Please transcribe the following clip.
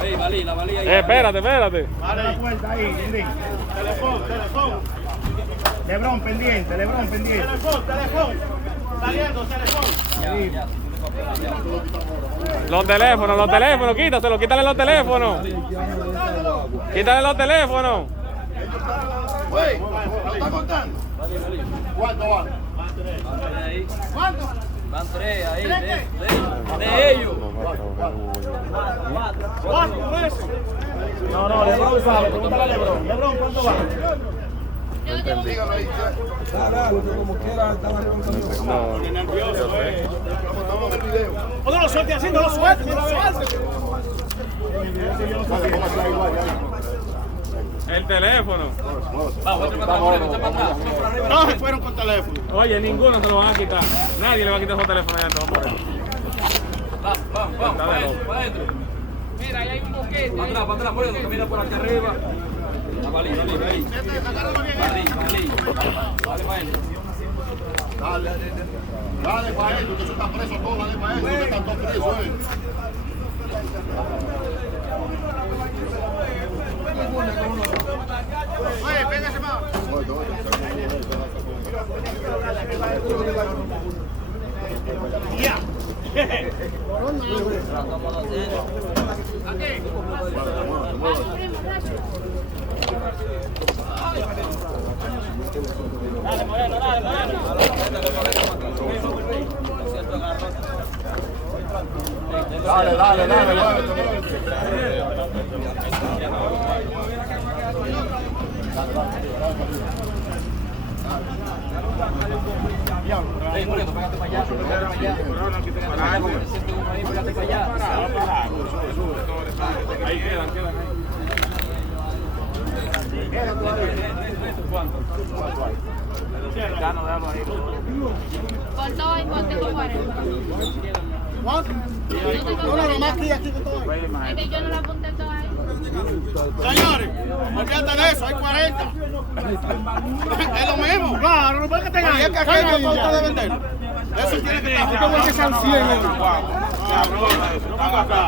Ahí, la valía ahí. Espérate. Abre la puerta ahí, Lindín. Teléfono. Lebrón pendiente. Teléfono. Saliendo, teléfono. Ya. Los teléfonos, quítale los teléfonos. Quítale los teléfonos. Güey, ¿lo está contando? ¿Cuánto van? Ahí. ¿Cuánto? Van tres ahí, de ellos. ¿Cuánto por eso? No, Lebrón sabe. Pregúntale a Lebrón. Lebrón, ¿cuánto va? Dígalo ahí. Como quiera, estaba levantando. Nervioso, estamos en el video. No lo suelte así, no lo suelte. El teléfono. No se fueron con teléfono. Oye, ninguno se lo van a quitar. Nadie le va a quitar su teléfono allá entonces por eso. Vamos, para adentro. Mira, ahí hay un boquete. Para atrás, por eso, camina por aquí arriba. Valí. Vale, para él. Dale para él, que eso está preso todo, dale para él, que están todos presos. Oye, pégase más. Ya. Dale, Moreno. Ey, Moreno, pégate para allá. Pégate para allá. Ahí quedan ahí. ¿Cuánto? Con todo y con tengo 40. ¿Cuánto? No, nomás aquí con todo. Es que yo no la apunté toda ahí. Señores, olvídate de eso, hay 40. Es lo mismo. Claro, no puede que tengan. Y es que aquí hay que ustedes vender. Eso tiene que estar. Yo tengo que ser 100. Cabrón, no van acá.